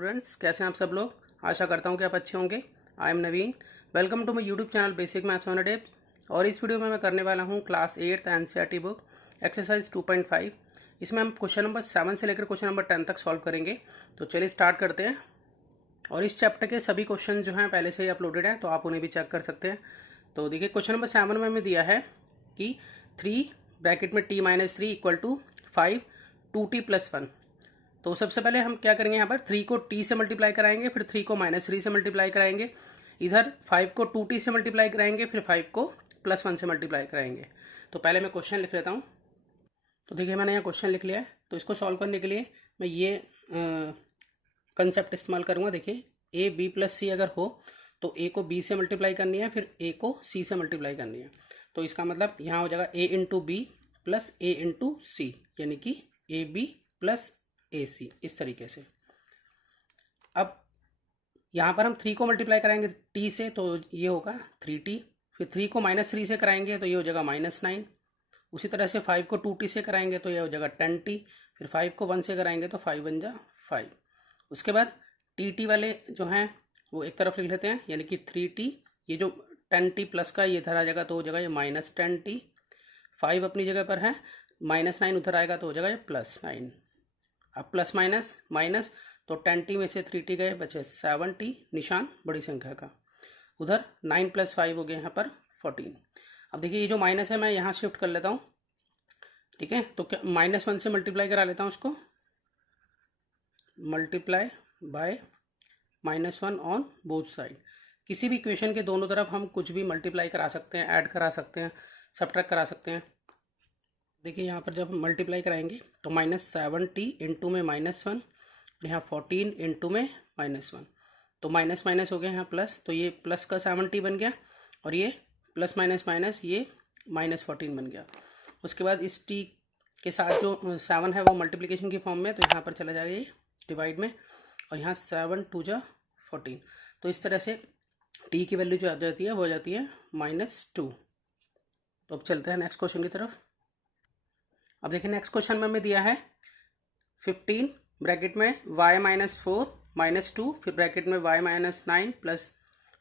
Students, कैसे हैं आप सब लोग। आशा करता हूं कि आप अच्छे होंगे। I am Naveen, welcome to my YouTube channel basic maths on tips. और इस वीडियो में मैं करने वाला हूं क्लास 8 एनसीईआरटी बुक एक्सरसाइज 2.5। इसमें हम क्वेश्चन नंबर 7 से लेकर क्वेश्चन नंबर 10 तक सॉल्व करेंगे। तो चलिए स्टार्ट करते हैं। और इस चैप्टर के सभी क्वेश्चन जो हैं पहले से ही अपलोडेड हैं, तो आप उन्हें भी चेक कर सकते हैं। तो देखिए क्वेश्चन नंबर 7 में हमें दिया है कि 3 ब्रैकेट में t-3 इक्वल टू 5 2t + 1। तो सबसे पहले हम क्या करेंगे, यहाँ पर 3 को t से मल्टीप्लाई कराएंगे, फिर 3 को -3 से मल्टीप्लाई कराएंगे, इधर 5 को 2t से मल्टीप्लाई कराएंगे, फिर 5 को +1 से मल्टीप्लाई कराएंगे। तो पहले मैं क्वेश्चन लिख लेता हूँ। तो देखिए मैंने यहाँ क्वेश्चन लिख लिया है। तो इसको सॉल्व करने के लिए मैं ये कंसेप्ट इस्तेमाल करूँगा। देखिए a b + c अगर हो तो a को b से मल्टीप्लाई करनी है, फिर a को c से मल्टीप्लाई करनी है। तो इसका मतलब यहाँ हो जाएगा a × b + a × c, यानी कि ab + AC, इस तरीके से। अब यहाँ पर हम 3 को मल्टीप्लाई कराएंगे t से, तो ये होगा 3t, फिर 3 को -3 से कराएंगे तो ये हो जाएगा -9। उसी तरह से 5 को 2t से कराएंगे तो ये हो जाएगा 10t, फिर 5 को 1 से कराएंगे तो 5 × 1 = 5। उसके बाद टी वाले जो हैं वो एक तरफ लिख लेते हैं, यानी कि 3t, ये जो 10t प्लस का ये इधर आ जाएगा तो हो जाएगा ये -10t, 5 अपनी जगह पर है, -9 उधर आएगा तो हो जाएगा ये +9। अब प्लस माइनस माइनस, तो 10t में से 3t गए, बचे 7t, निशान बड़ी संख्या का। उधर 9 + 5 हो गए यहाँ पर 14। अब देखिए ये जो माइनस है मैं यहाँ शिफ्ट कर लेता हूँ, ठीक है। तो क्या -1 से मल्टीप्लाई करा लेता हूँ उसको, multiply by -1 on both side. किसी भी इक्वेशन के दोनों तरफ हम कुछ भी मल्टीप्लाई करा सकते हैं, ऐड करा सकते हैं, सब्ट्रैक्ट करा सकते हैं। देखिए यहाँ पर जब मल्टीप्लाई कराएंगे तो -7t इंटू में -1, यहाँ 14 इंटू में -1, तो माइनस माइनस हो गया यहाँ प्लस, तो ये प्लस का 7t बन गया, और ये प्लस माइनस माइनस ये -14 बन गया। उसके बाद इस t के साथ जो 7 है वो मल्टीप्लिकेशन की फॉर्म में, तो यहाँ पर चला जाएगा ये डिवाइड में, और यहाँ 7 × 2 = 14। तो इस तरह से t की वैल्यू जो आ जाती है वो हो जाती है -2। तो अब चलते हैं नेक्स्ट क्वेश्चन की तरफ। अब देखिए नेक्स्ट क्वेश्चन में हमें दिया है 15 ब्रैकेट में y - 4 - 2, फिर ब्रैकेट में y - 9 +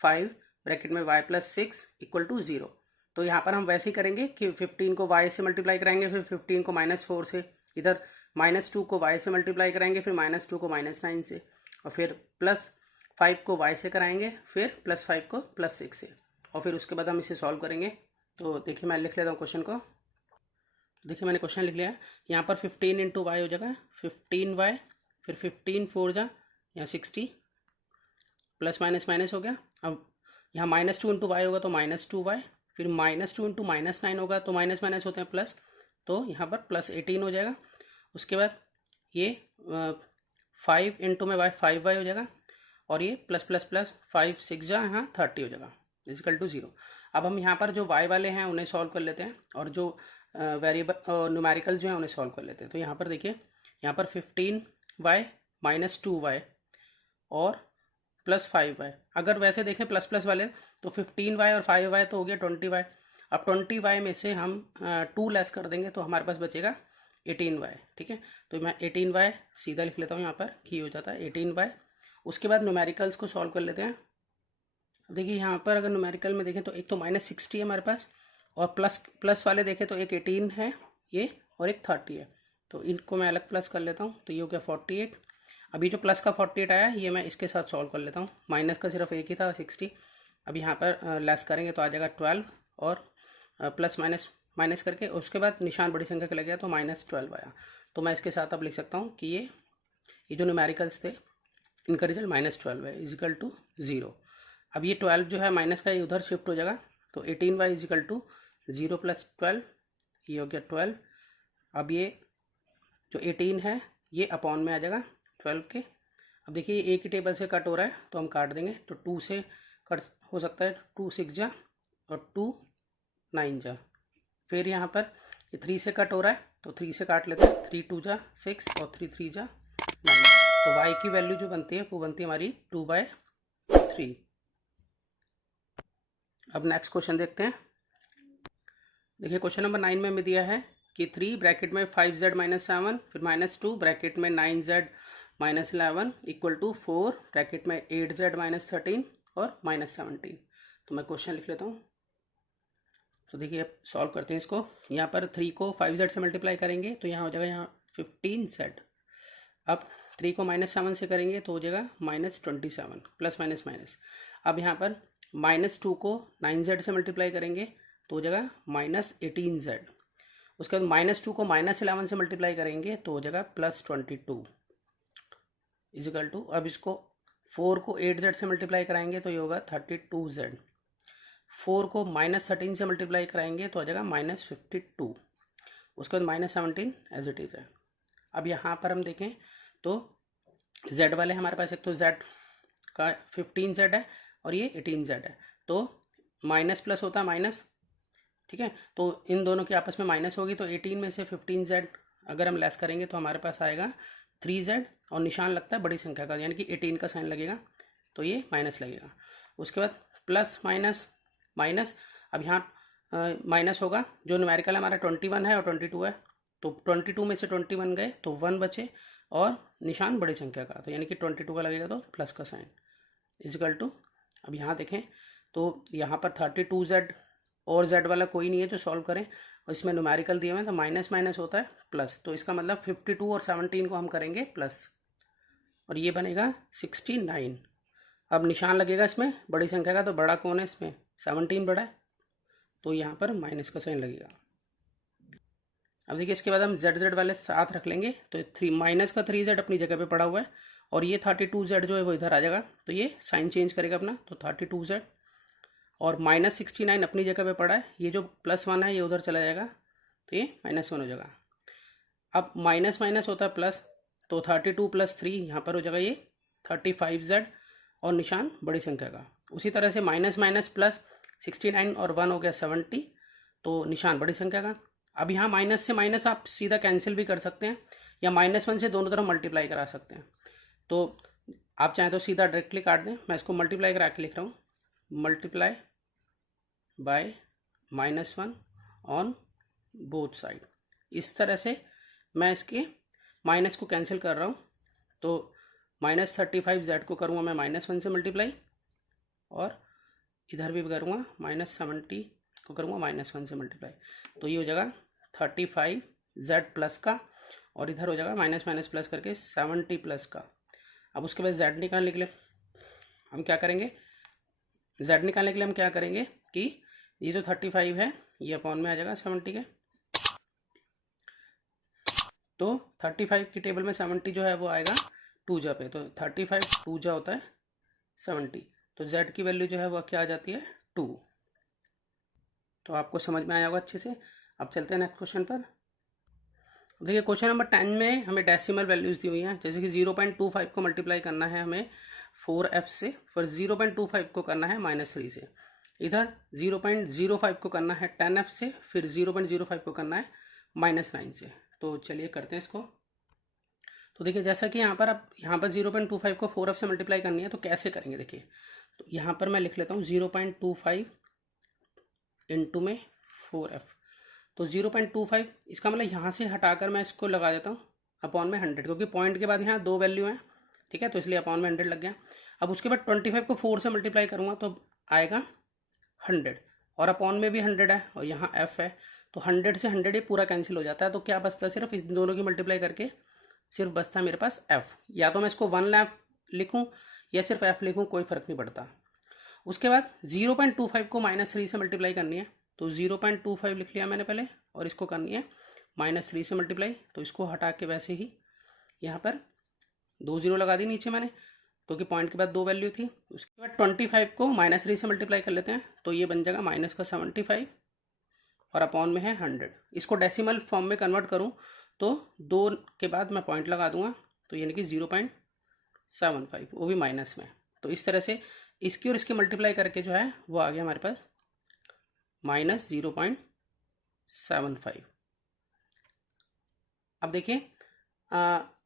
5 ब्रैकेट में y + 6 = 0। तो यहाँ पर हम वैसे ही करेंगे कि 15 को y से मल्टीप्लाई कराएंगे, फिर 15 को -4 से, इधर -2 को y से मल्टीप्लाई कराएंगे, फिर -2 को -9 से, और फिर +5 को y से कराएंगे, फिर +5 को +6 से, और फिर उसके बाद हम इसे सॉल्व करेंगे। तो देखिए मैं लिख लेता हूँ क्वेश्चन को। देखिए मैंने क्वेश्चन लिख लिया है। यहाँ पर 15 × y हो जाएगा 15y, फिर 15 4 जा यहाँ 60, प्लस माइनस माइनस हो गया। अब यहाँ -2 × y होगा तो -2y, फिर -2 × -9 होगा तो माइनस माइनस होते हैं प्लस, तो यहाँ पर +18 हो जाएगा। उसके बाद ये 5 × में y 5y हो जाएगा, और ये प्लस प्लस प्लस 5 6 जा यहाँ 30 हो जाएगा = 0। अब हम यहाँ पर जो y वाले हैं उन्हें सॉल्व कर लेते हैं, और जो वेरिएबल न्यूमेरिकल जो है उन्हें सॉल्व कर लेते हैं। तो यहाँ पर देखिए, यहाँ पर 15y - 2y और +5y। अगर वैसे देखें प्लस प्लस वाले तो 15y और 5y तो हो गया 20y। अब 20y में से हम 2 लेस कर देंगे तो हमारे पास बचेगा 18y, ठीक है। तो मैं 18y सीधा लिख लेता हूँ यहाँ पर, कि हो जाता है 18y। उसके बाद न्यूमेरिकल्स को सॉल्व कर लेते हैं। देखिए यहाँ पर अगर न्यूमेरिकल में देखें तो एक तो -60 है हमारे पास, और प्लस वाले देखें तो एक 18 है ये, और एक 30 है। तो इनको मैं अलग प्लस कर लेता हूँ, तो ये हो गया 48। अभी जो प्लस का 48 आया ये मैं इसके साथ सॉल्व कर लेता हूँ। माइनस का सिर्फ एक ही था 60। अब यहाँ पर लेस करेंगे तो आ जाएगा 12, और प्लस माइनस माइनस करके उसके बाद निशान बड़ी संख्या का लग गया तो -12 आया। तो मैं इसके साथ अब लिख सकता हूँ कि ये जो न्यूमेरिकल्स थे इनका रिजल्ट -12 है = 0। अब ये 12 जो है माइनस का, ये उधर शिफ्ट हो जाएगा, तो 18y = 0 + 12, ये हो गया 12। अब ये जो 18 है ये अपॉन में आ जाएगा 12 के। अब देखिए एक ही टेबल से कट हो रहा है तो हम काट देंगे, तो 2 से कट हो सकता है, 2 6 जा और 2 9 जा। फिर यहाँ पर ये 3 से कट हो रहा है तो 3 से काट लेते हैं, 3 2 जा 6 और 3 3 जा 9। तो y की वैल्यू जो बनती है वो बनती है हमारी 2/3। अब नेक्स्ट क्वेश्चन देखते हैं। देखिए क्वेश्चन नंबर 9 में हमें दिया है कि 3 ब्रैकेट में 5z - 7, फिर -2 ब्रैकेट में 9z -11 इक्वल टू 4 ब्रैकेट में 8z -13 और -17। तो मैं क्वेश्चन लिख लेता हूँ। तो देखिए अब सॉल्व करते हैं इसको। यहाँ पर 3 को 5z से मल्टीप्लाई करेंगे तो यहाँ हो जाएगा यहाँ 15z। अब 3 को -7 से करेंगे तो हो जाएगा -27, प्लस माइनस माइनस। अब यहाँ पर -2 को 9z से मल्टीप्लाई करेंगे तो हो जाएगा -18z। उसके बाद -2 को -11 से मल्टीप्लाई करेंगे तो हो जाएगा +22 इजिकल टू, अब इसको 4 को 8z से मल्टीप्लाई कराएंगे तो ये होगा 32z। 4 को -13 से मल्टीप्लाई कराएंगे तो आ जाएगा -52। उसके बाद -17 एज इट इज़ है। अब यहाँ पर हम देखें तो z वाले हमारे पास एक तो z का 15z है और ये 18z है, तो माइनस प्लस होता है माइनस, ठीक है। तो इन दोनों की आपस में माइनस होगी तो 18 में से 15z अगर हम लेस करेंगे तो हमारे पास आएगा 3z और निशान लगता है बड़ी संख्या का, यानी कि 18 का साइन लगेगा तो ये माइनस लगेगा। उसके बाद प्लस माइनस माइनस, अब यहाँ माइनस होगा, जो न्यूमेरिकल हमारा 21 है और 22 है, तो 22 में से 21 गए तो 1 बचे और निशान बड़ी संख्या का, तो यानी कि 22 का लगेगा तो प्लस का साइन इजिकल टू। अब यहाँ देखें तो यहाँ पर 32z और z वाला कोई नहीं है जो सॉल्व करें, और इसमें न्यूमेरिकल दिए हुए हैं तो माइनस माइनस होता है प्लस, तो इसका मतलब 52 और 17 को हम करेंगे प्लस और ये बनेगा 69। अब निशान लगेगा इसमें बड़ी संख्या का, तो बड़ा कौन है इसमें, 17 बड़ा है, तो यहाँ पर माइनस का साइन लगेगा। अब देखिए इसके बाद हम z वाले साथ रख लेंगे तो 3 माइनस का 3z अपनी जगह पे पड़ा हुआ है और ये 32z जो है वो इधर आ जाएगा, तो ये साइन चेंज करेगा अपना, तो 32z और -69 अपनी जगह पे पड़ा है, ये जो +1 है ये उधर चला जाएगा तो ये -1 हो जाएगा। अब माइनस माइनस होता है प्लस, तो 32 + 3 यहाँ पर हो जाएगा ये 35z और निशान बड़ी संख्या का। उसी तरह से माइनस माइनस प्लस 69 और 1 हो गया 70, तो निशान बड़ी संख्या का। अब यहाँ माइनस से माइनस आप सीधा कैंसिल भी कर सकते हैं या -1 से दोनों तरफ मल्टीप्लाई करा सकते हैं, तो आप चाहें तो सीधा डायरेक्टली काट दें। मैं इसको मल्टीप्लाई करा के लिख रहा हूँ, multiply by -1 on both side. इस तरह से मैं इसके माइनस को कैंसिल कर रहा हूँ, तो -35z को करूँगा मैं -1 से मल्टीप्लाई और इधर भी करूँगा -70 को करूँगा -1 से मल्टीप्लाई, तो ये हो जाएगा 35z प्लस का और इधर हो जाएगा माइनस माइनस प्लस करके 70 प्लस का। अब उसके बाद z निकालने के लिए हम क्या करेंगे, z निकालने के लिए हम क्या करेंगे कि ये जो 35 है ये अपॉन में आ जाएगा 70 के, तो 35 की टेबल में 70 जो है वो आएगा 2 जा पे, तो 35 2 जा होता है 70, तो z की वैल्यू जो है वो क्या आ जाती है 2। तो आपको समझ में आया होगा अच्छे से। अब चलते हैं नेक्स्ट क्वेश्चन पर। देखिए क्वेश्चन नंबर 10 में हमें डेसिमल वैल्यूज़ दी हुई हैं, जैसे कि 0.25 को मल्टीप्लाई करना है हमें 4f से, फिर 0.25 को करना है -3 से, इधर 0.05 को करना है 10f से, फिर 0.05 को करना है -9 से। तो चलिए करते हैं इसको। तो देखिए जैसा कि यहाँ पर अब यहाँ पर 0.25 को 4f से मल्टीप्लाई करनी है, तो कैसे करेंगे देखिए, तो यहाँ पर मैं लिख लेता हूँ 0.25 इंटू में 4f, तो 0.25 इसका मतलब यहाँ से हटाकर मैं इसको लगा देता हूँ अपॉन में 100, क्योंकि पॉइंट के बाद यहाँ 2 वैल्यू हैं, ठीक है, तो इसलिए अपॉन में 100 लग गया। अब उसके बाद 25 को 4 से मल्टीप्लाई करूँगा तो आएगा 100 और अपॉन में भी 100 है और यहाँ f है, तो 100 से 100 ये पूरा कैंसिल हो जाता है, तो क्या बचता है, सिर्फ इन दोनों की मल्टीप्लाई करके सिर्फ बचता है मेरे पास f। या तो मैं इसको 1 लाख लिखूँ या सिर्फ f लिखूँ, कोई फ़र्क नहीं पड़ता। उसके बाद 0.25 को -3 से मल्टीप्लाई करनी है, तो 0.25 लिख लिया मैंने पहले और इसको करनी है -3 से मल्टीप्लाई, तो इसको हटा के वैसे ही यहाँ पर 2 0 लगा दी नीचे मैंने, क्योंकि पॉइंट के बाद 2 वैल्यू थी। उसके बाद 25 को -3 से मल्टीप्लाई कर लेते हैं, तो ये बन जाएगा -75 और अपॉन में है 100। इसको डेसिमल फॉर्म में कन्वर्ट करूँ तो 2 के बाद मैं पॉइंट लगा दूंगा, तो यानी कि 0.75 वो भी माइनस में। तो इस तरह से इसकी और इसकी मल्टीप्लाई करके जो है वो आ गया हमारे पास -0.75। अब देखिए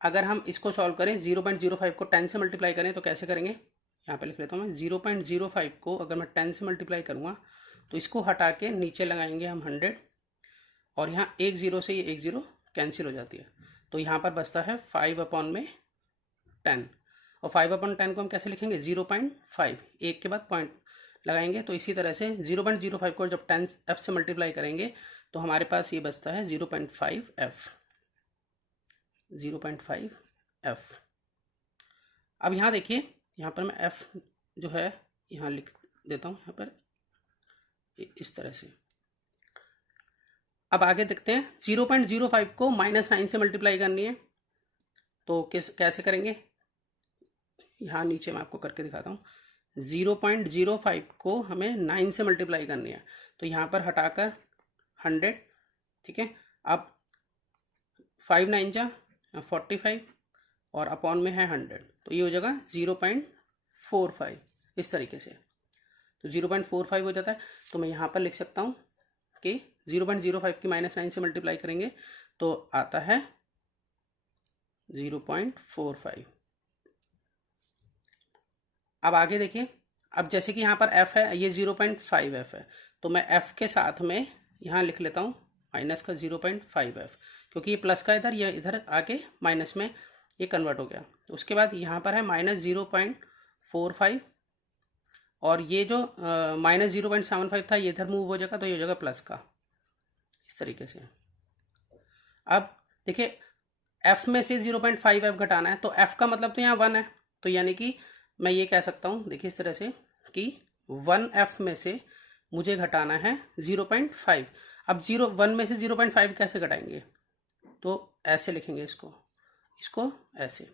अगर हम इसको सॉल्व करें 0.05 को 10 से मल्टीप्लाई करें तो कैसे करेंगे, यहाँ पे लिख लेता हूँ मैं 0.05 को अगर मैं 10 से मल्टीप्लाई करूँगा तो इसको हटा के नीचे लगाएंगे हम 100 और यहाँ एक 0 से ये एक 0 कैंसिल हो जाती है, तो यहाँ पर बचता है 5 अपॉन में 10, और 5/10 को हम कैसे लिखेंगे 0.5, एक के बाद पॉइंट लगाएंगे। तो इसी तरह से 0.05 को जब 10f से मल्टीप्लाई करेंगे तो हमारे पास ये बचता है 0.5f। अब यहाँ देखिए, यहाँ पर मैं f जो है यहाँ लिख देता हूँ, यहाँ पर इस तरह से। अब आगे देखते हैं, 0.05 को -9 से मल्टीप्लाई करनी है तो कैसे करेंगे, यहाँ नीचे मैं आपको करके दिखाता हूँ। 0.05 को हमें 9 से मल्टीप्लाई करनी है, तो यहाँ पर हटाकर 100, ठीक है। अब 5 9 जा 45 और अपॉन में है 100, तो ये हो जाएगा 0.45 इस तरीके से। तो 0.45 हो जाता है। तो मैं यहाँ पर लिख सकता हूँ कि 0.05 की -9 से मल्टीप्लाई करेंगे तो आता है 0.45। अब आगे देखिए, अब जैसे कि यहाँ पर f है, ये 0.5f है, तो मैं f के साथ में यहाँ लिख लेता हूँ माइनस का 0.5f, क्योंकि ये प्लस का इधर, ये इधर आके माइनस में ये कन्वर्ट हो गया। उसके बाद यहाँ पर है -0.45 और ये जो -0.75 था ये इधर मूव हो जाएगा, तो ये हो जाएगा प्लस का, इस तरीके से। अब देखिए, f में से 0.5f घटाना है, तो f का मतलब तो यहाँ 1 है, तो यानी कि मैं ये कह सकता हूँ, देखिए इस तरह से कि 1f में से मुझे घटाना है 0.5। अब 1 में से 0.5 कैसे घटाएंगे, तो ऐसे लिखेंगे इसको ऐसे।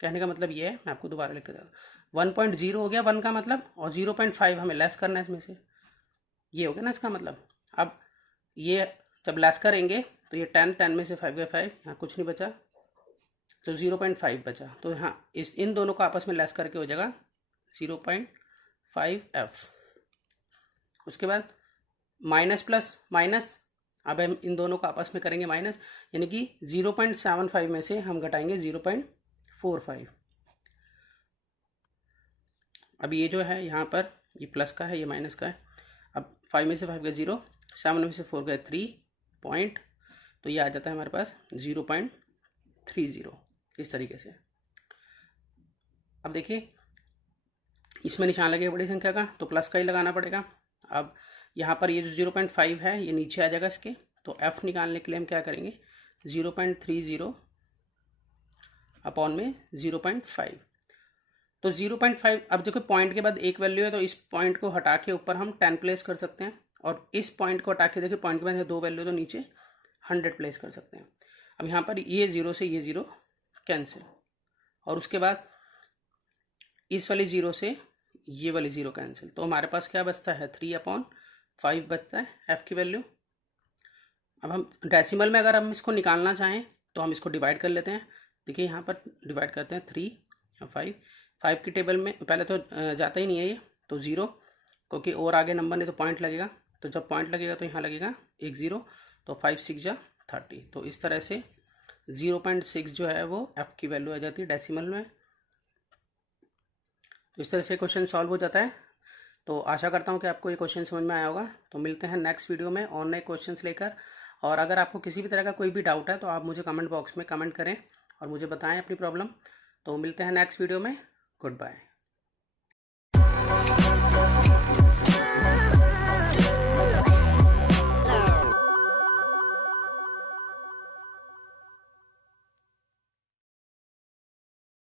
कहने का मतलब ये है, मैं आपको दोबारा लिख के देता हूँ। 1.0 हो गया 1 का मतलब, और 0.5 हमें लेस करना है इसमें से, ये हो गया ना इसका मतलब। अब ये जब लेस करेंगे तो ये 10 में से 5 गए 5, यहाँ कुछ नहीं बचा, तो 0.5 बचा। तो हाँ, इन दोनों को आपस में लेस करके हो जाएगा 0.5f। उसके बाद माइनस प्लस माइनस, अब हम इन दोनों को आपस में करेंगे माइनस, यानी कि 0.75 में से हम घटाएंगे 0.45। अब ये जो है यहाँ पर ये प्लस का है, ये माइनस का है। अब 5 में से 5 गए 0, 7 में से 4 गए 3 पॉइंट, तो ये आ जाता है हमारे पास 0.30 इस तरीके से। अब देखिए, इसमें निशान लगे बड़ी संख्या का, तो प्लस का ही लगाना पड़ेगा। अब यहाँ पर ये जो 0.5 है ये नीचे आ जाएगा इसके, तो f निकालने के लिए हम क्या करेंगे 0.30 अपॉन में 0.5। तो 0.5, अब देखो पॉइंट के बाद एक वैल्यू है, तो इस पॉइंट को हटा के ऊपर हम 10 प्लेस कर सकते हैं, और इस पॉइंट को हटा के देखिए पॉइंट के बाद 2 वैल्यू, तो नीचे 100 प्लेस कर सकते हैं। अब यहाँ पर ये 0 से ये 0 कैंसिल, और उसके बाद इस वाली 0 से ये वाली 0 कैंसिल, तो हमारे पास क्या बचता है 3/5 बचता है f की वैल्यू। अब हम डेसिमल में अगर हम इसको निकालना चाहें तो हम इसको डिवाइड कर लेते हैं। देखिए यहाँ पर डिवाइड करते हैं 3 और 5 की टेबल में पहले तो जाता ही नहीं है ये, तो 0, क्योंकि और आगे नंबर नहीं तो पॉइंट लगेगा, तो जब पॉइंट लगेगा तो यहाँ लगेगा 1 0, तो 5 6 जा 30। तो इस तरह से 0.6 जो है वो f की वैल्यू आ जाती है डेसिमल में। तो इस तरह से क्वेश्चन सॉल्व हो जाता है। तो आशा करता हूँ कि आपको ये क्वेश्चन समझ में आया होगा। तो मिलते हैं नेक्स्ट वीडियो में और नए क्वेश्चंस लेकर, और अगर आपको किसी भी तरह का कोई भी डाउट है तो आप मुझे कमेंट बॉक्स में कमेंट करें और मुझे बताएं अपनी प्रॉब्लम। तो मिलते हैं नेक्स्ट वीडियो में। Good bye.